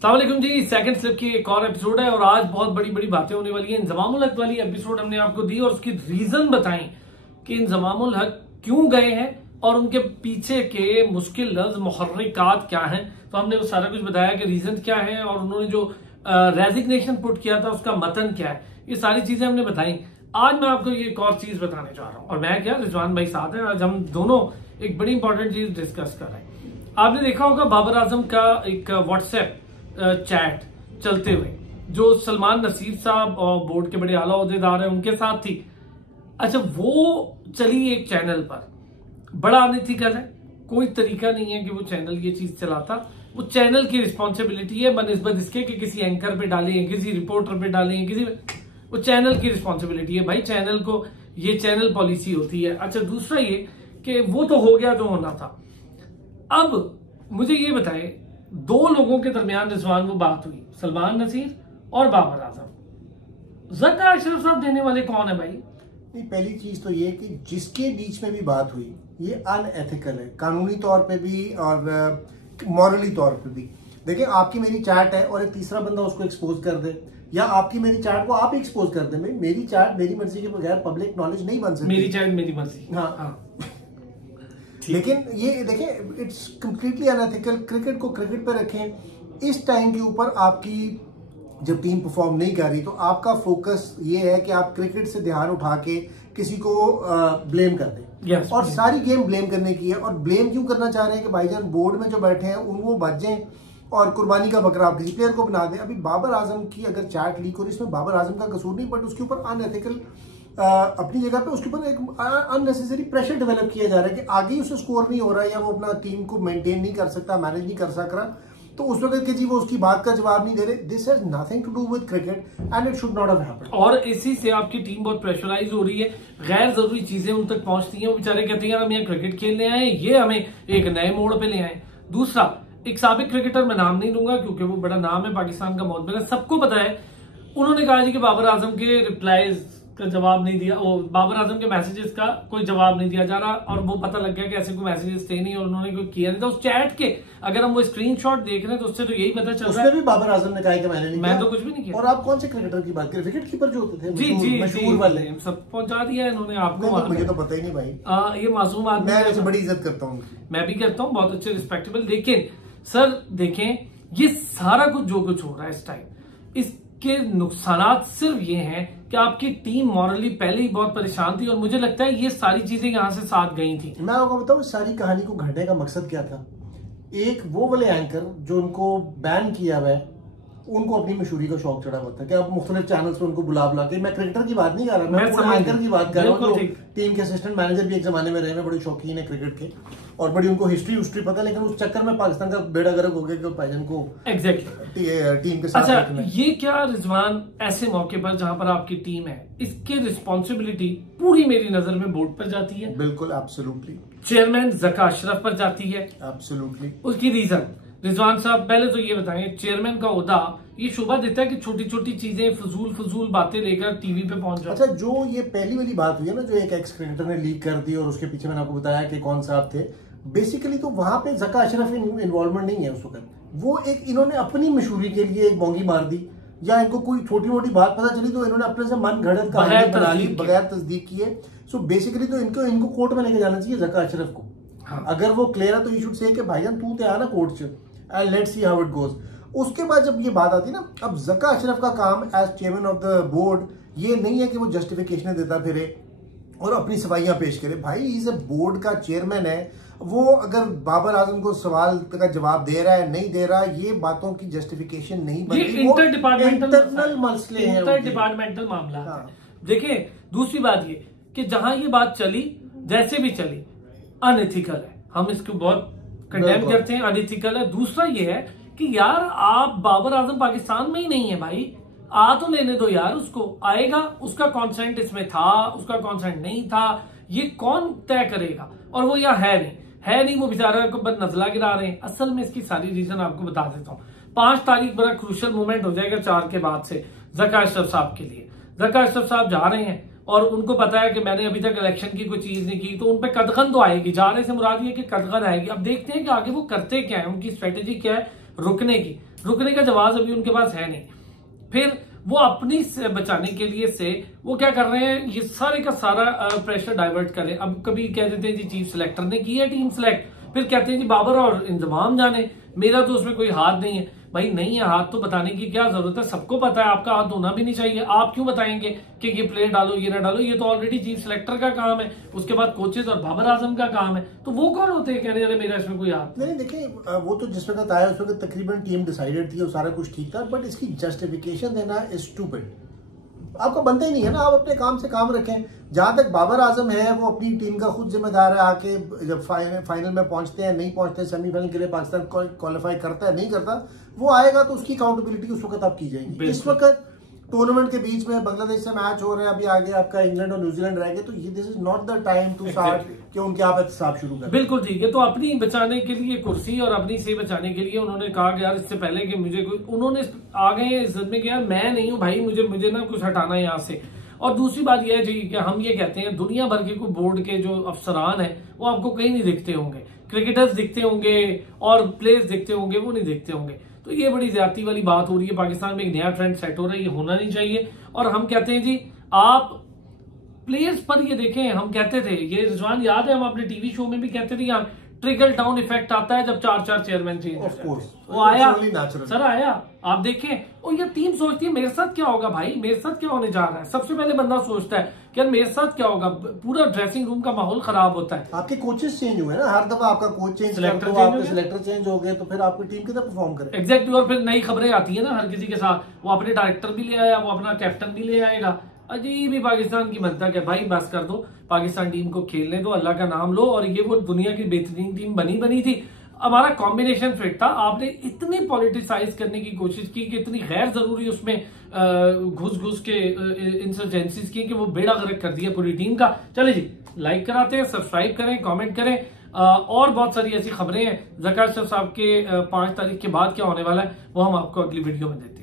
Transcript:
अस्सलाम वालेकुम जी। Second slip की एक और एपिसोड है और आज बहुत बड़ी बड़ी बातें होने वाली है। इंजमामुल हक वाली एपिसोड हमने आपको दी और उसकी रीजन बताई कि इंजमामुल हक क्यों गए हैं और उनके पीछे के मुश्किल लफ्ज मुहर्रिकात क्या हैं। तो हमने वो सारा कुछ बताया कि रीजन क्या है और उन्होंने जो रेजिग्नेशन पुट किया था उसका मतन क्या है। ये सारी चीजें हमने बताई। आज मैं आपको ये एक और चीज बताने जा रहा हूँ और मैं क्या, रिजवान भाई साथ है। आज हम दोनों एक बड़ी इंपॉर्टेंट चीज डिस्कस कर रहे हैं। आपने देखा होगा बाबर आजम का एक व्हाट्सएप चैट चलते हुए जो सलमान नसीर साहब और बोर्ड के बड़े आला ओहदेदार हैं उनके साथ थी। अच्छा, वो चली एक चैनल पर, बड़ा अनएथिकल है। कोई तरीका नहीं है कि वो चैनल ये चीज चलाता। वो चैनल की रिस्पॉन्सिबिलिटी है बनिस्बत इसके कि किसी एंकर पे डालें, किसी रिपोर्टर पे डालें, किसी वो चैनल की रिस्पॉन्सिबिलिटी है भाई। चैनल को ये चैनल पॉलिसी होती है। अच्छा, दूसरा ये कि वो तो हो गया जो होना था। अब मुझे ये बताएं, दो लोगों के दरमियान रिजवान वो बात हुई, सलमान नसीर और बाबर आजम। ज़का अशरफ साहब देने वाले कौन है भाई? नहीं, पहली चीज तो ये कि जिसके बीच में भी बात हुई ये अनएथिकल है, कानूनी तौर पे भी और मॉरली तौर पे भी। देखिए, आपकी मेरी चैट है और एक तीसरा बंदा उसको एक्सपोज कर दे, या आपकी मेरी चैट को आप एक्सपोज कर दे। मेरी चैट मेरी मर्जी के बगैर पब्लिक नॉलेज नहीं बन सकती। मेरी चैट मेरी मर्जी। हाँ। लेकिन ये देखिए, इट्स कंप्लीटली अनएथिकल। क्रिकेट को क्रिकेट पे रखें। इस टाइम के ऊपर आपकी जब टीम परफॉर्म नहीं कर रही तो आपका फोकस ये है कि आप क्रिकेट से ध्यान उठा के किसी को ब्लेम कर दें। और सारी गेम ब्लेम करने की है। और ब्लेम क्यों करना चाह रहे हैं कि भाईजान बोर्ड में जो बैठे हैं उनको बच जाएं और कुर्बानी का बकरा आप किसी प्लेयर को बना दें। अभी बाबर आजम की अगर चैट लीक हो रही, इसमें बाबर आजम का कसूर नहीं, बट उसके ऊपर अनएथिकल अपनी जगह पे उसके ऊपर एक अननेसेसरी प्रेशर डेवलप किया जा रहा है कि आगे ही उसे स्कोर नहीं हो रहा है या वो अपना टीम को मेंटेन नहीं कर सकता, मैनेज नहीं कर सक रहा, तो उस वक्त के जी वो उसकी बात का जवाब नहीं दे रहे। This has nothing to do with cricket and it should not have happened. और इसी से आपकी टीम बहुत प्रेशराइज हो रही है, गैर जरूरी चीजें उन तक पहुंचती हैं। वो बेचारे कहते हैं हम यहाँ क्रिकेट खेलने आए, ये हमें एक नए मोड़ पे ले आए। दूसरा, एक साबिक क्रिकेटर, मैं नाम नहीं लूंगा क्योंकि वो बड़ा नाम है, पाकिस्तान का मोहब्बत है, सबको पता है। उन्होंने कहा जी कि बाबर आजम के रिप्लाईज का जवाब नहीं दिया, वो बाबर आजम के मैसेजेस का कोई जवाब नहीं दिया जा रहा। और वो पता लग गया कि ऐसे कोई मैसेजेस थे नहीं और उन्होंने कोई किया नहीं था। उस चैट के अगर हम वो स्क्रीनशॉट देख रहे हैं तो उससे तो यही पता चल रहा है। भी बाबर आजम ने कहा कि मैं तो कुछ भी नहीं किया। और आप कौन से क्रिकेटर की बात करें? विकेट कीपर जो होते थे जी जी मशहूर वाले, सब पहुंचा दिया है इन्होंने आपको। मुझे तो पता ही नहीं भाई। ये मासूम आदमी, मैं वैसे बड़ी इज्जत करता हूँ। मैं भी करता हूँ, बहुत अच्छे रिस्पेक्टेबल। लेकिन सर देखें, ये सारा कुछ जो कुछ हो रहा है इस टाइम, इसके नुकसानात सिर्फ ये हैं कि आपकी टीम मॉरली पहले ही बहुत परेशान थी और मुझे लगता है ये सारी चीजें यहाँ से साथ गई थी। मैं आपको बताऊं सारी कहानी को घटने का मकसद क्या था। एक वो वाले एंकर जो उनको बैन किया हुआ है, उनको अपनी मशहूरी का शौक चढ़ा हुआ था कि अब मुख्तलिफ चैनल्स पे उनको बुला बुला के, मैं क्रिकेटर की बात नहीं कर रहा, मैं एंकर की बात कर रहा हूँ। टीम के असिस्टेंट मैनेजर भी एक जमाने में रहे हैं, बड़े शौकीन है क्रिकेट के और बड़ी उनको हिस्ट्री पता है। लेकिन उस चक्कर में पाकिस्तान का बेड़ा गर्क हो गया कि भाईजान को टीम के साथ। अच्छा, ये क्या रिजवान, ऐसे मौके पर जहां पर आपकी टीम है, इसकी रिस्पॉन्सिबिलिटी पूरी मेरी नजर में बोर्ड पर जाती है। बिल्कुल, एब्सोल्युटली। चेयरमैन ज़का अशरफ पर जाती है। एब्सोल्युटली। उसकी रीजन, रिजवान साहब पहले तो ये बताएं, चेयरमैन का ओहदा ये शोभा देता है कि छोटी छोटी चीजें, फजूल बातें लेकर टीवी पे पहुंच जाए। अच्छा, जो ये पहली वाली बात हुई है ना, जो एक एक्स क्रिकेटर ने लीक कर दी और उसके पीछे मैंने आपको बताया कि कौन साहब थे, बेसिकली तो वहां पे ज़का अशरफ इन्वॉल्वमेंट नहीं है उस वक्त। वो एक इन्होंने अपनी मशहूरी के लिए एक बोंगी मार दी, या इनको कोई छोटी मोटी बात पता चली तो इन्होंने अपने से मन घड़त कहानी बना ली बगैर तस्दीक किए। सो बेसिकली तो इनको कोर्ट में लेके जाना चाहिए ज़का अशरफ को। हाँ। अगर वो क्लियर है तो यू शुड से कि भाईजान तू ते आना कोर्ट से and let's see how it goes. उसके बाद जब ये बात आती ना, अब ज़का अशरफ का काम as chairman of the board ये नहीं है कि वो जस्टिफिकेशन देता फिरे और अपनी सफाइयां पेश करे। भाई इस बोर्ड का चेयरमैन है, वो अगर बाबर आजम को सवाल का जवाब दे रहा है नहीं दे रहा, ये बातों की जस्टिफिकेशन नहीं बनती। इंटर डिपार्टमेंटल मसले हैं, इंटर डिपार्टमेंटल मामला। हाँ। देखिए, दूसरी बात ये कि जहां ये बात चली, जैसे भी चली, अनएथिकल है। हम इसको बहुत कंडेम करते हैं, अनएथिकल है। दूसरा ये है कि यार आप, बाबर आजम पाकिस्तान में ही नहीं है भाई, आ तो लेने दो यार उसको, आएगा, उसका कॉन्सेंट इसमें था, उसका कॉन्सेंट नहीं था, ये कौन तय करेगा। और वो यहाँ है नहीं, वो बेचारा को बद नजला गिरा रहे हैं। असल में इसकी सारी रीजन आपको बता देता हूँ। 5 तारीख बड़ा क्रूशल मोमेंट हो जाएगा 4 के बाद से ज़का अशरफ साहब के लिए। ज़का अशरफ साहब जा रहे हैं और उनको पता है कि मैंने अभी तक इलेक्शन की कोई चीज नहीं की, तो उन पर कदगन तो आएगी। जा रहे से मुराद ये कि कदगन आएगी। अब देखते हैं कि आगे वो करते क्या है, उनकी स्ट्रेटेजी क्या है रुकने की। रुकने का जवाब अभी उनके पास है नहीं। फिर वो अपनी से बचाने के लिए से वो क्या कर रहे हैं, ये सारे का सारा प्रेशर डाइवर्ट करें। अब कभी कह देते हैं जी चीफ सिलेक्टर ने की है टीम सिलेक्ट, फिर कहते हैं जी बाबर और इंजमाम जाने, मेरा तो उसमें कोई हाथ नहीं है। भाई नहीं है हाथ तो बताने की क्या जरूरत है, सबको पता है, आपका हाथ होना भी नहीं चाहिए। आप क्यों बताएंगे कि ये प्लेयर डालो ये ना डालो, ये तो ऑलरेडी चीफ सिलेक्टर का काम है, उसके बाद कोचेज और बाबर आजम का काम है। तो वो कौन होते हैं कहने वाले मेरा इसमें कोई हाथ नहीं। देखिए वो तो जिस वक्त आया उस वक्त तकरीबन टीम डिसाइडेड थी और सारा कुछ ठीक था, बट इसकी जस्टिफिकेशन देना इज स्टूपिड। आपको बनता ही नहीं है ना, आप अपने काम से काम रखें। जहां तक बाबर आजम है वो अपनी टीम का खुद जिम्मेदार है, आके जब फाइनल में पहुंचते हैं नहीं पहुंचते, सेमीफाइनल के लिए पाकिस्तान क्वालिफाई करता है नहीं करता, वो आएगा तो उसकी अकाउंटेबिलिटी उस वक्त आप की जाएगी। इस वक्त टूर्नामेंट के बीच में बांग्लादेश से मैच हो रहे हैं, अभी आगे आपका इंग्लैंड और न्यूजीलैंड रहेंगे, तो ये this is not the time to start कि उनके आप एहतसाब शुरू करें। बिल्कुल ठीक है। तो अपनी बचाने के लिए कुर्सी और अपनी से बचाने के लिए उन्होंने कहा कि यार इससे पहले कि मुझे कोई, उन्होंने आ गए हैं इज्जत में कि यार मैं नहीं हूं भाई, मुझे ना कुछ हटाना है यहाँ से। और दूसरी बात यह है जी कि हम ये कहते हैं दुनिया भर के कोई बोर्ड के जो अफसरान है वो आपको कहीं नहीं दिखते होंगे, क्रिकेटर्स दिखते होंगे और प्लेयर्स दिखते होंगे, वो नहीं दिखते होंगे। तो ये बड़ी ज्यादती वाली बात हो रही है। पाकिस्तान में एक नया ट्रेंड सेट हो रहा है, ये होना नहीं चाहिए। और हम कहते हैं जी आप प्लेयर्स पर ये देखें, हम कहते थे ये रिजवान याद है, हम अपने टीवी शो में भी कहते थे यहाँ ट्रिकल डाउन इफेक्ट आता है जब 4 चेयरमैन चेंज हो जाते हैं। वो आया सर, आया आप देखें। और ये टीम सोचती है मेरे साथ क्या होगा भाई, मेरे साथ क्या होने जा रहा है। सबसे पहले बंदा सोचता है कि यार मेरे साथ क्या होगा, पूरा ड्रेसिंग रूम का माहौल खराब होता है। आपके कोचेस चेंज हुए ना, हर दफा आपका कोच चेंज सिलेक्टर चेंज हो गए, तो फिर आपकी टीम कितना परफॉर्म करे। एग्जैक्टली। और फिर नई खबरें आती है ना हर किसी के साथ, वो अपने डायरेक्टर भी ले आया, वो अपना कैप्टन भी ले आएगा। अजीब ही पाकिस्तान की बनता है। भाई बस कर दो, पाकिस्तान टीम को खेलने दो, अल्लाह का नाम लो। और ये वो दुनिया की बेहतरीन टीम बनी थी, हमारा कॉम्बिनेशन फिट था। आपने इतनी पॉलिटिसाइज करने की कोशिश की कि इतनी गैर जरूरी उसमें घुस के इंसर्जेंसीज की कि वो बेड़ा गर्क कर दिया पूरी टीम का। चले जी, लाइक कराते हैं, सब्सक्राइब करें, कमेंट करें। और बहुत सारी ऐसी खबरें हैं। ज़का अशरफ साहब के 5 तारीख के बाद क्या होने वाला है वो हम आपको अगली वीडियो में देते हैं।